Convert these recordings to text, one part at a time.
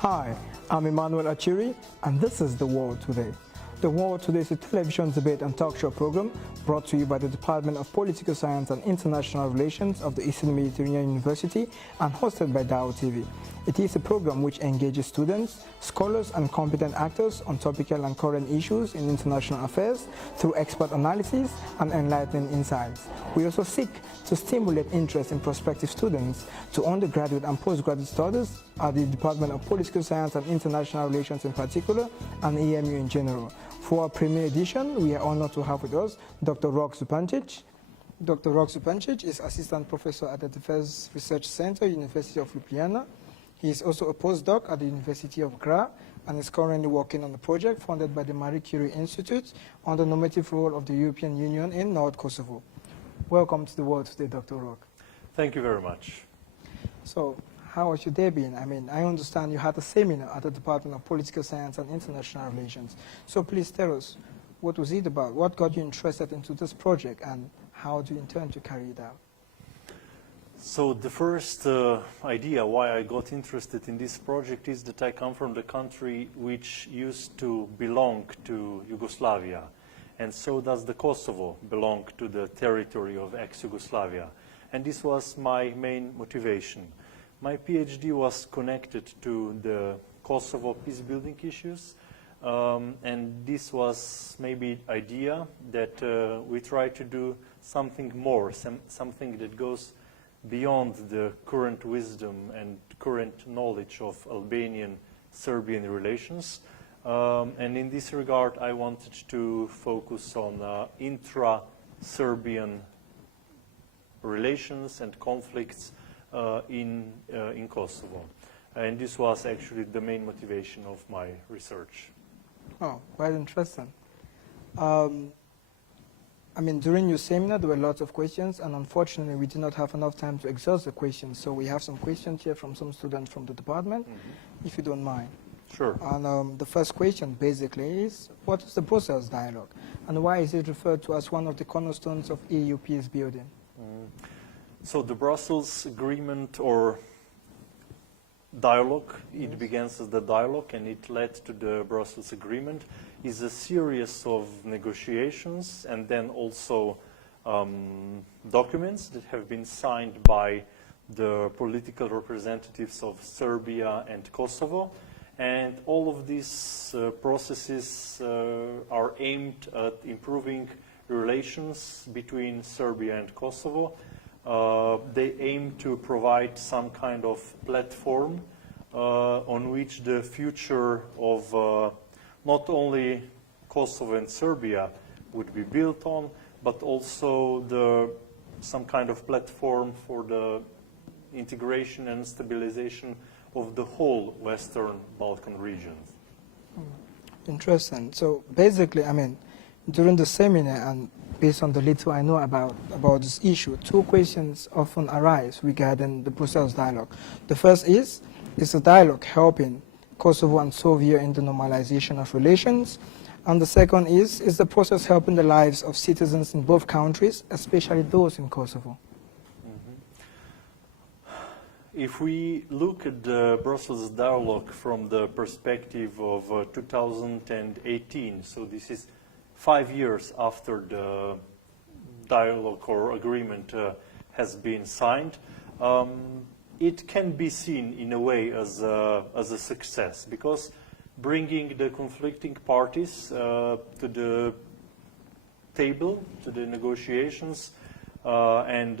Hi, I'm Emmanuel Achiri, and this is The World Today. The World Today is a television debate and talk show program brought to you by the Department of Political Science and International Relations of the Eastern Mediterranean University and hosted by DAO TV. It is a program which engages students, scholars, and competent actors on topical and current issues in international affairs through expert analysis and enlightening insights. We also seek to stimulate interest in prospective students to undergraduate and postgraduate studies at the Department of Political Science and International Relations in particular, and EMU in general. For our premiere edition, we are honored to have with us Dr. Rok Zupancic. Dr. Rok Zupancic is Assistant Professor at the Defense Research Center, University of Ljubljana. He is also a postdoc at the University of Gra and is currently working on a project funded by the Marie Curie Institute on the normative role of the European Union in North Kosovo. Welcome to The World Today, Dr. Rok. Thank you very much. So, how has your day been? I understand you had a seminar at the Department of Political Science and International Relations. So please tell us, what was it about? What got you interested into this project, and how do you intend to carry it out? So the first idea why I got interested in this project is that I come from the country which used to belong to Yugoslavia, and so does the Kosovo belong to the territory of ex-Yugoslavia. And this was my main motivation. My PhD was connected to the Kosovo peace-building issues, and this was maybe idea that we try to do something more, something that goes beyond the current wisdom and current knowledge of Albanian-Serbian relations. And in this regard, I wanted to focus on intra-Serbian relations and conflicts in Kosovo. And this was actually the main motivation of my research. Oh, quite interesting. During your seminar, there were lots of questions, and unfortunately, we did not have enough time to exhaust the questions. So we have some questions here from some students from the department, if you don't mind. Sure. And the first question basically is, what is the Brussels dialogue, and why is it referred to as one of the cornerstones of EU peace building? So the Brussels agreement or dialogue, it begins as the dialogue and it led to the Brussels agreement, is a series of negotiations and then also documents that have been signed by the political representatives of Serbia and Kosovo. And all of these processes are aimed at improving relations between Serbia and Kosovo. They aim to provide some kind of platform on which the future of not only Kosovo and Serbia would be built on, but also some kind of platform for the integration and stabilization of the whole Western Balkan region. Interesting. So basically, during the seminar and based on the little I know about this issue, two questions often arise regarding the Brussels dialogue. The first is the dialogue helping Kosovo and Serbia in the normalization of relations? And the second is the process helping the lives of citizens in both countries, especially those in Kosovo? If we look at the Brussels dialogue from the perspective of 2018, so this is 5 years after the dialogue or agreement has been signed, it can be seen in a way as a success, because bringing the conflicting parties to the table, to the negotiations, and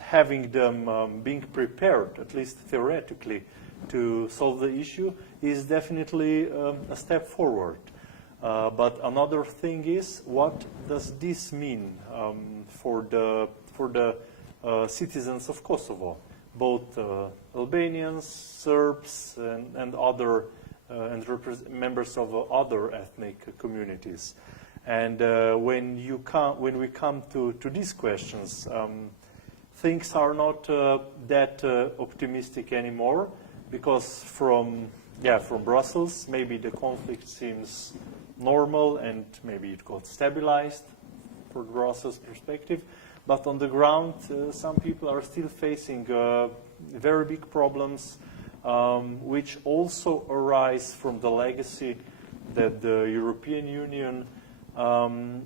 having them being prepared, at least theoretically, to solve the issue is definitely a step forward. But another thing is, what does this mean for the citizens of Kosovo, both Albanians, Serbs, and other members of other ethnic communities? And when we come to these questions, things are not that optimistic anymore, because from Brussels, maybe the conflict seems normal and maybe it got stabilized for Brussels perspective, but on the ground some people are still facing very big problems which also arise from the legacy that the European Union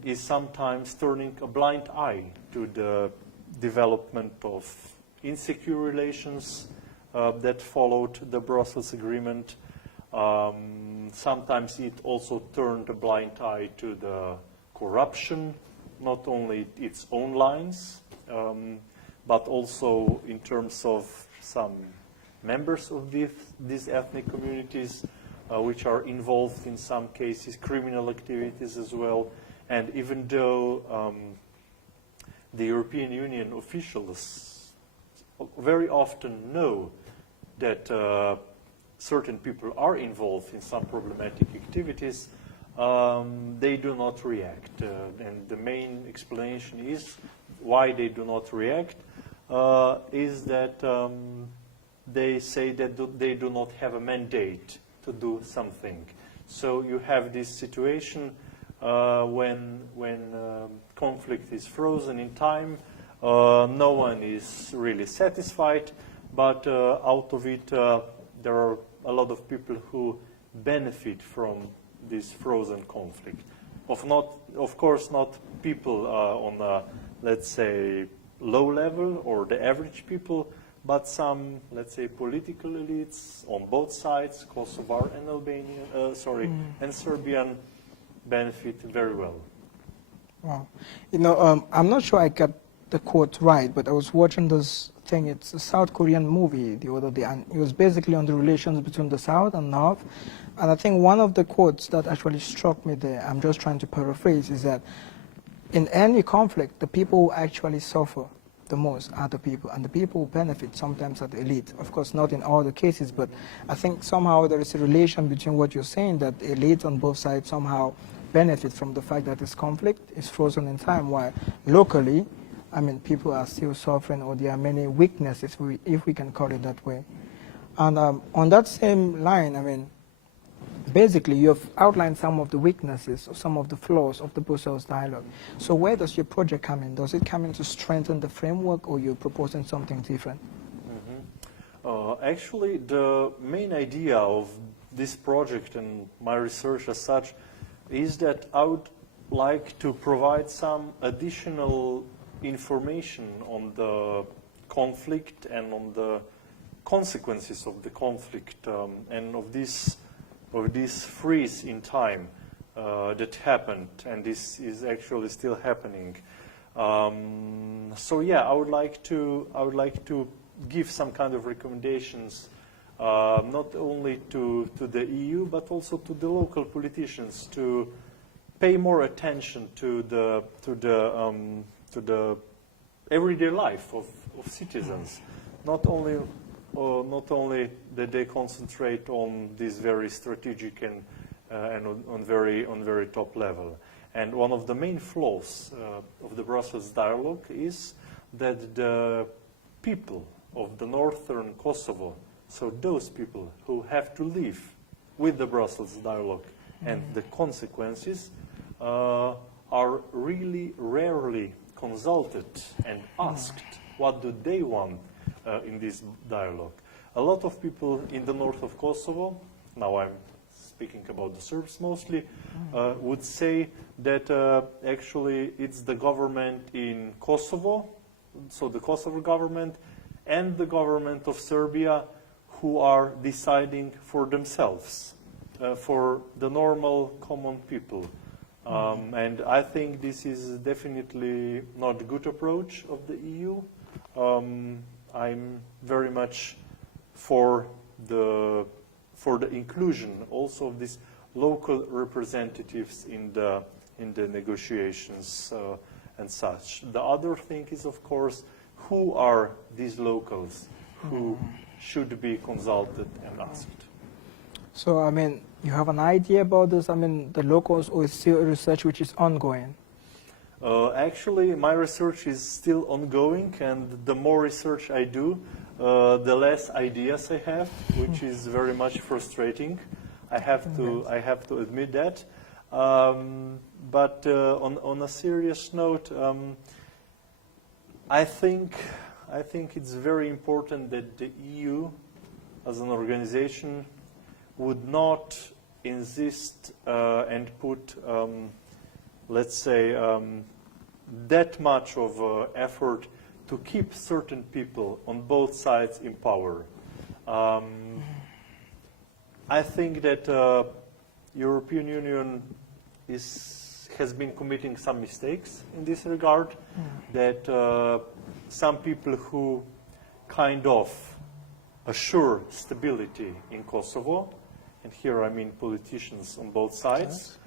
is sometimes turning a blind eye to the development of insecure relations that followed the Brussels Agreement. Sometimes it also turned a blind eye to the corruption, not only its own lines, but also in terms of some members of these ethnic communities which are involved in some cases, criminal activities as well. And even though the European Union officials very often know that certain people are involved in some problematic activities, they do not react. And the main explanation is why they do not react is that they say that they do not have a mandate to do something. So you have this situation when conflict is frozen in time, no one is really satisfied, but out of it there are a lot of people who benefit from this frozen conflict. Of course, not people on a, let's say, low level or the average people, but some, let's say, political elites on both sides, Kosovar and Albanian, and Serbian, benefit very well. Wow. You know, I'm not sure I got the quote right, but I was watching this thing. It's a South Korean movie the other day, and it was basically on the relations between the South and North. And I think one of the quotes that actually struck me there, I'm just trying to paraphrase, is that in any conflict, the people who actually suffer the most are the people, and the people who benefit sometimes are the elite. Of course, not in all the cases, but I think somehow there is a relation between what you're saying, that the elite on both sides somehow benefit from the fact that this conflict is frozen in time, while locally, I mean, people are still suffering, or there are many weaknesses, if we can call it that way. And on that same line, I mean, basically, you have outlined some of the weaknesses or some of the flaws of the Brussels dialogue. So where does your project come in? Does it come in to strengthen the framework, or you're proposing something different? Actually, the main idea of this project and my research as such is that I would like to provide some additional information on the conflict and on the consequences of the conflict and of this freeze in time that happened, and this is actually still happening. So yeah, I would like to give some kind of recommendations, not only to the EU but also to the local politicians to pay more attention to the everyday life of citizens, not only that they concentrate on this very strategic and on very top level. And one of the main flaws of the Brussels dialogue is that the people of the northern Kosovo, so those people who have to live with the Brussels dialogue and the consequences, are really rarely consulted and asked what do they want in this dialogue. A lot of people in the north of Kosovo, now I'm speaking about the Serbs mostly, would say that actually it's the government in Kosovo, so the Kosovo government, and the government of Serbia who are deciding for themselves, for the normal common people. And I think this is definitely not a good approach of the EU. I'm very much for the inclusion also of these local representatives in the negotiations and such. The other thing is, of course, who are these locals who should be consulted and asked. So, I mean, you have an idea about this? I mean, the locals, or is still research which is ongoing? Actually, my research is still ongoing, and the more research I do, the less ideas I have, which is very much frustrating. I have to admit that. But on a serious note, I think it's very important that the EU as an organization, would not insist and put, let's say, that much of effort to keep certain people on both sides in power. I think that European Union has been committing some mistakes in this regard, that some people who kind of assure stability in Kosovo, and here I mean politicians on both sides,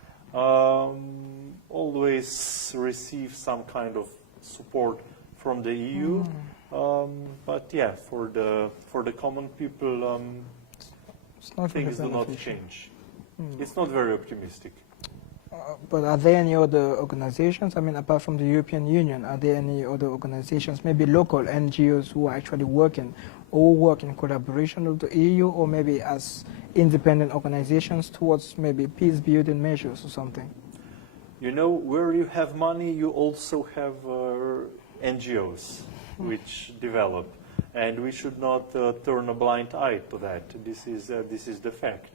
always receive some kind of support from the EU. But yeah, for the common people, things do not change. It's not very optimistic. But are there any other organizations, I mean, apart from the European Union, are there any other organizations, maybe local NGOs who are actually working or work in collaboration with the EU, or maybe as independent organizations towards maybe peace-building measures or something? You know, where you have money, you also have NGOs which develop, and we should not turn a blind eye to that. This is the fact.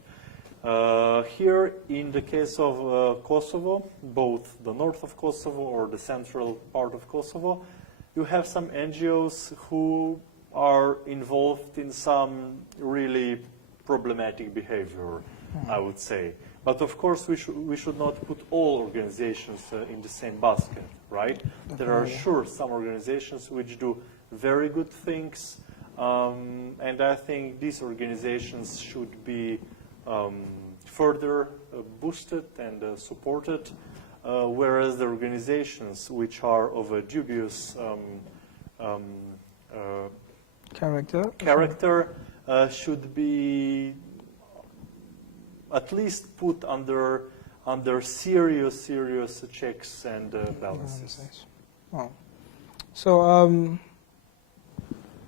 Here, in the case of Kosovo, both the north of Kosovo or the central part of Kosovo, you have some NGOs who are involved in some really problematic behavior, I would say. But of course, we should not put all organizations in the same basket, right? There are sure some organizations which do very good things, and I think these organizations should be further boosted and supported, whereas the organizations which are of a dubious character should be at least put under serious checks and balances. Wow. So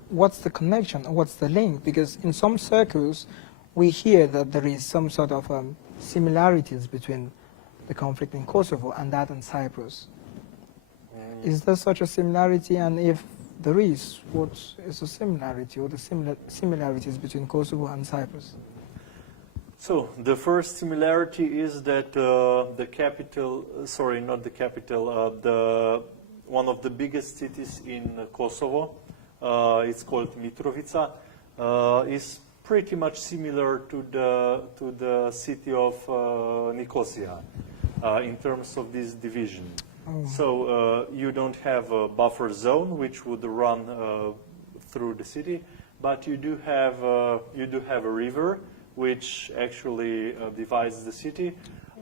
what's the connection? What's the link? Because in some circles, we hear that there is some sort of similarities between the conflict in Kosovo and that in Cyprus. Is there such a similarity? And if there is, what is the similarity or the similarities between Kosovo and Cyprus? So the first similarity is that the capital, sorry, not the capital, one of the biggest cities in Kosovo, it's called Mitrovica, is pretty much similar to the city of Nicosia in terms of this division. So you don't have a buffer zone which would run through the city, but you do have a river which actually divides the city.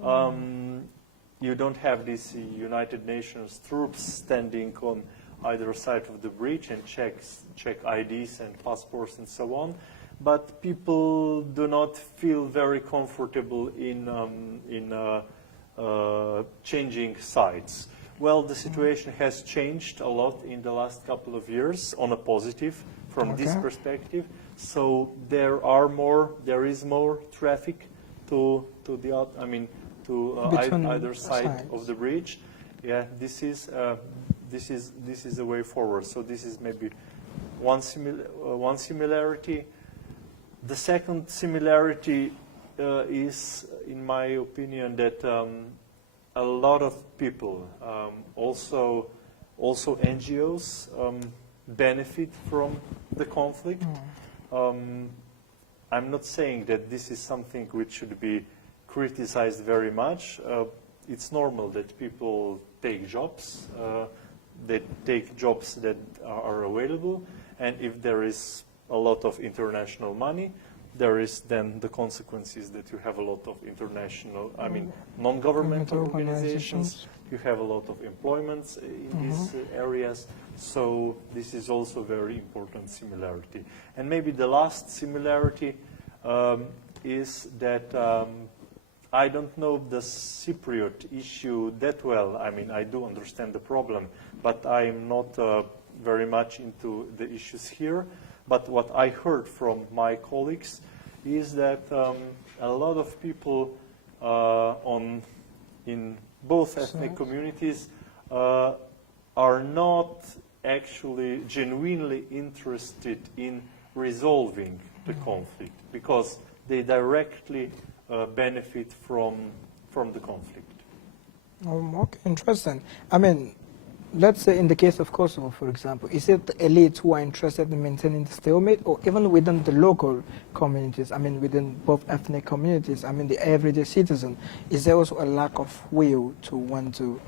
You don't have these United Nations troops standing on either side of the bridge and check IDs and passports and so on. But people do not feel very comfortable in changing sides. Well, the situation has changed a lot in the last couple of years on a positive from this perspective. So there is more traffic to either side of the bridge. Yeah, this is the way forward. So this is maybe one similarity. The second similarity is, in my opinion, that a lot of people, also NGOs, benefit from the conflict. I'm not saying that this is something which should be criticized very much. It's normal that people take jobs. They take jobs that are available, and if there is a lot of international money, there is then the consequences that you have a lot of international, non-governmental organizations, you have a lot of employments in these areas, so this is also very important similarity. And maybe the last similarity is that I don't know the Cypriot issue that well. I mean, I do understand the problem, but I am not very much into the issues here. But what I heard from my colleagues is that a lot of people in both ethnic communities are not actually genuinely interested in resolving the conflict, because they directly benefit from the conflict. Okay, interesting. I mean, let's say in the case of Kosovo, for example, is it the elites who are interested in maintaining the stalemate, or even within the local communities, I mean, within both ethnic communities, I mean, the everyday citizen, is there also a lack of will to want to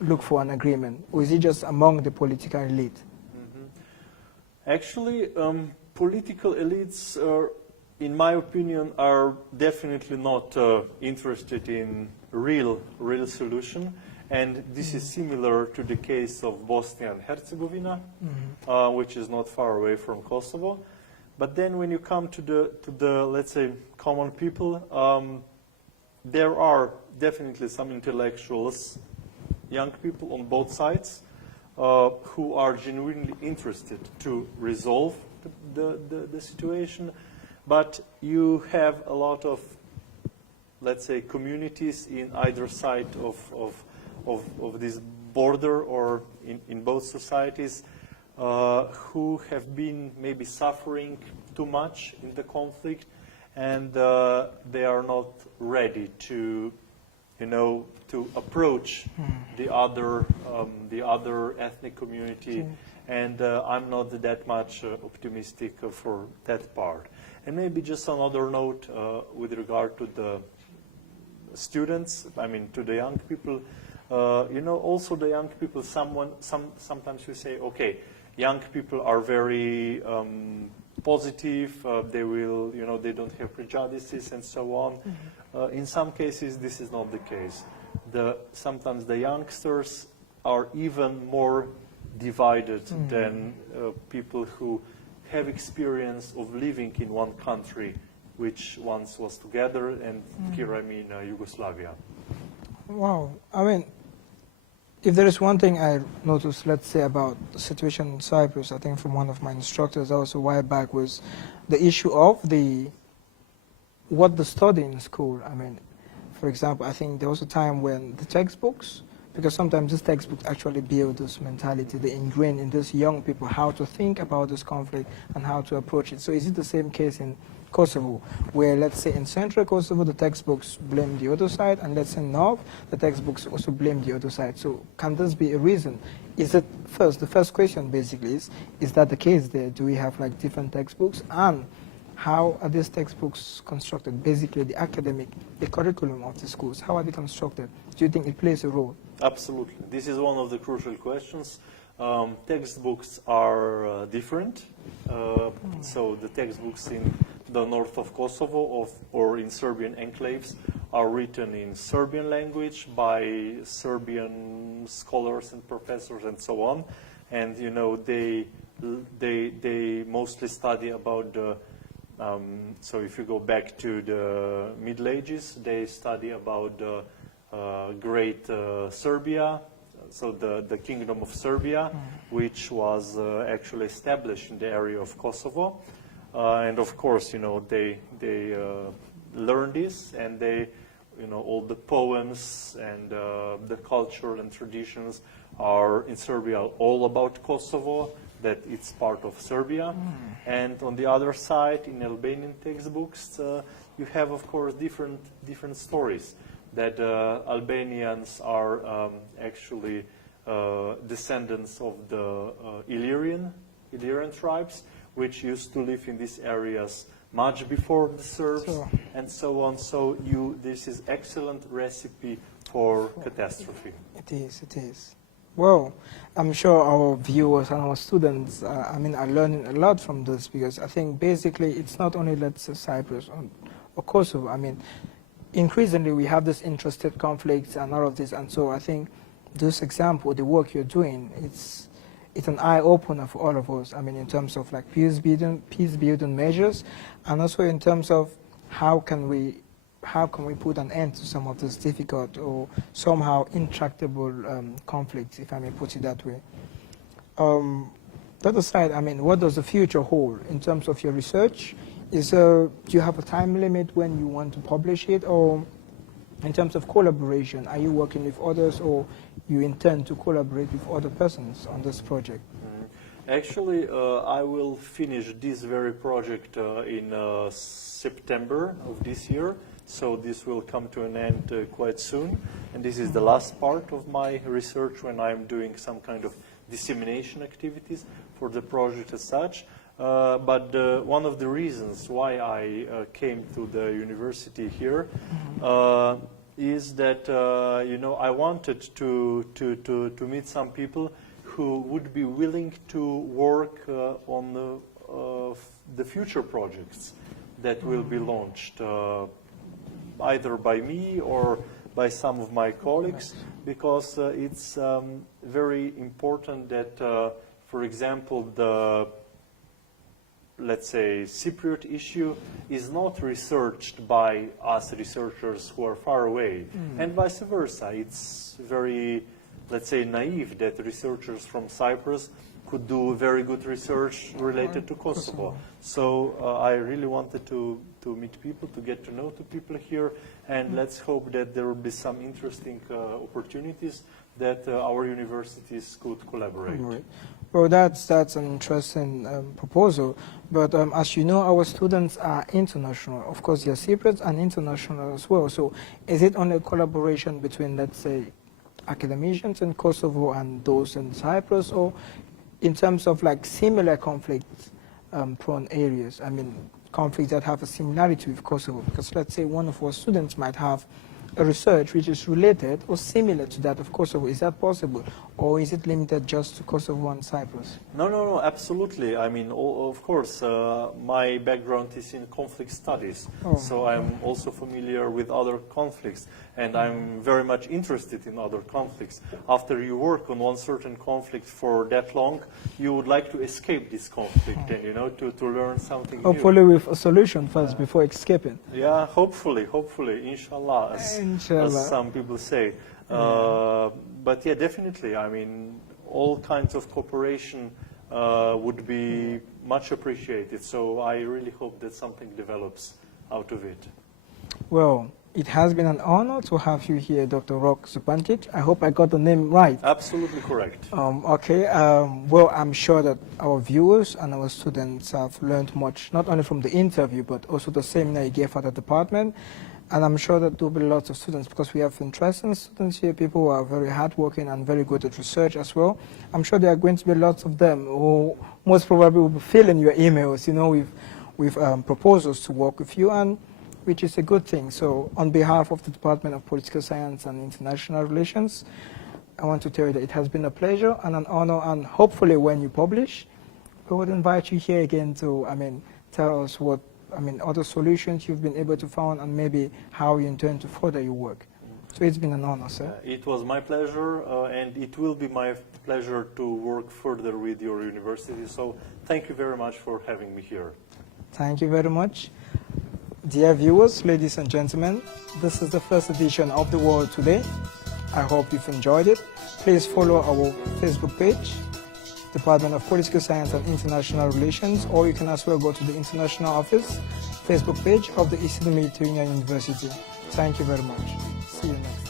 look for an agreement, or is it just among the political elite? Actually, political elites, in my opinion, are definitely not interested in real solution. And this is similar to the case of Bosnia and Herzegovina, which is not far away from Kosovo. But then when you come to the let's say, common people, there are definitely some intellectuals, young people on both sides, who are genuinely interested to resolve the situation. But you have a lot of, let's say, communities in either side of this border or in both societies who have been maybe suffering too much in the conflict, and they are not ready to, to approach the other ethnic community, and I'm not that much optimistic for that part. And maybe just another note with regard to the students, I mean to the young people. Also the young people, sometimes we say, okay, young people are very positive, they will, they don't have prejudices and so on. In some cases, this is not the case. Sometimes the youngsters are even more divided than people who have experience of living in one country, which once was together, and here I mean Yugoslavia. Wow. I mean, if there is one thing I noticed, let's say, about the situation in Cyprus, I think from one of my instructors also a while back, was the issue of what the study in school. I mean, for example, I think there was a time when the textbooks, because sometimes these textbooks actually build this mentality, they ingrain in these young people how to think about this conflict and how to approach it. So is it the same case in Kosovo, where, let's say, in central Kosovo, the textbooks blame the other side, and let's say north, the textbooks also blame the other side? So can this be a reason? Is it, the first question basically is that the case there? Do we have like different textbooks? And how are these textbooks constructed? Basically, the curriculum of the schools, how are they constructed? Do you think it plays a role? Absolutely. This is one of the crucial questions. Textbooks are different. So the textbooks in the north of Kosovo or in Serbian enclaves are written in Serbian language by Serbian scholars and professors and so on. And they mostly study about the so if you go back to the Middle Ages, they study about the Great Serbia, so the Kingdom of Serbia, which was actually established in the area of Kosovo. And of course, they learn this, and they, all the poems and the culture and traditions are in Serbia all about Kosovo, that it's part of Serbia. And on the other side, in Albanian textbooks, you have, of course, different stories, that Albanians are actually descendants of the Illyrian tribes, which used to live in these areas much before the Serbs, and so on. So this is excellent recipe for catastrophe. It is. Well, I'm sure our viewers and our students, are learning a lot from this, because I think basically it's not only, let's say, Cyprus or Kosovo. I mean, increasingly we have this interested conflicts and all of this, and so I think this example, the work you're doing, it's an eye-opener for all of us. I mean, in terms of like peace-building measures, and also in terms of how can we put an end to some of this difficult or somehow intractable conflicts, if I may put it that way. That aside, I mean, what does the future hold in terms of your research? Do you have a time limit when you want to publish it, or in terms of collaboration, are you working with others, or you intend to collaborate with other persons on this project? Actually, I will finish this very project in September of this year, so this will come to an end quite soon. And this is the last part of my research when I'm doing some kind of dissemination activities for the project as such. But one of the reasons why I came to the university here is that I wanted to meet some people who would be willing to work on the future projects that will be launched either by me or by some of my colleagues, because it's very important that, for example, the, let's say, Cypriot issue is not researched by us researchers who are far away, and vice versa. It's very, let's say, naive that researchers from Cyprus could do very good research related to Kosovo. So I really wanted to meet people, to get to know the people here, and let's hope that there will be some interesting opportunities that our universities could collaborate. Right. Well, that's an interesting proposal, but as you know, our students are international. Of course, they're Cypriots and international as well. So is it only a collaboration between, let's say, academicians in Kosovo and those in Cyprus, or in terms of like similar conflict-prone areas? I mean, conflicts that have a similarity with Kosovo, because let's say one of our students might have a research which is related or similar to that of Kosovo. Is that possible, or is it limited just to Kosovo and Cyprus? No, absolutely. I mean, of course, my background is in conflict studies, so I'm also familiar with other conflicts, and I'm very much interested in other conflicts. After you work on one certain conflict for that long, you would like to escape this conflict and, to learn something hopefully new. with a solution first before escaping. Yeah, hopefully, inshallah, as some people say. But yeah, definitely, I mean, all kinds of cooperation would be much appreciated. So I really hope that something develops out of it. Well, it has been an honor to have you here, Dr. Rok Zupancic. I hope I got the name right. Absolutely correct. Okay. Well, I'm sure that our viewers and our students have learned much, not only from the interview, but also the seminar you gave at the department. And I'm sure that there will be lots of students, because we have interesting students here, people who are very hardworking and very good at research as well. I'm sure there are going to be lots of them who most probably will be filling your emails, with proposals to work with you, and which is a good thing. So on behalf of the Department of Political Science and International Relations, I want to tell you that it has been a pleasure and an honor, and hopefully when you publish, we would invite you here again to, tell us what, other solutions you've been able to find, and maybe how you intend to further your work. So it's been an honor, sir. It was my pleasure, and it will be my pleasure to work further with your university. So thank you very much for having me here. Thank you very much. Dear viewers, ladies and gentlemen, this is the first edition of The World Today. I hope you've enjoyed it. Please follow our Facebook page, Department of Political Science and International Relations, or you can as well go to the International Office Facebook page of the Eastern Mediterranean University. Thank you very much. See you next time.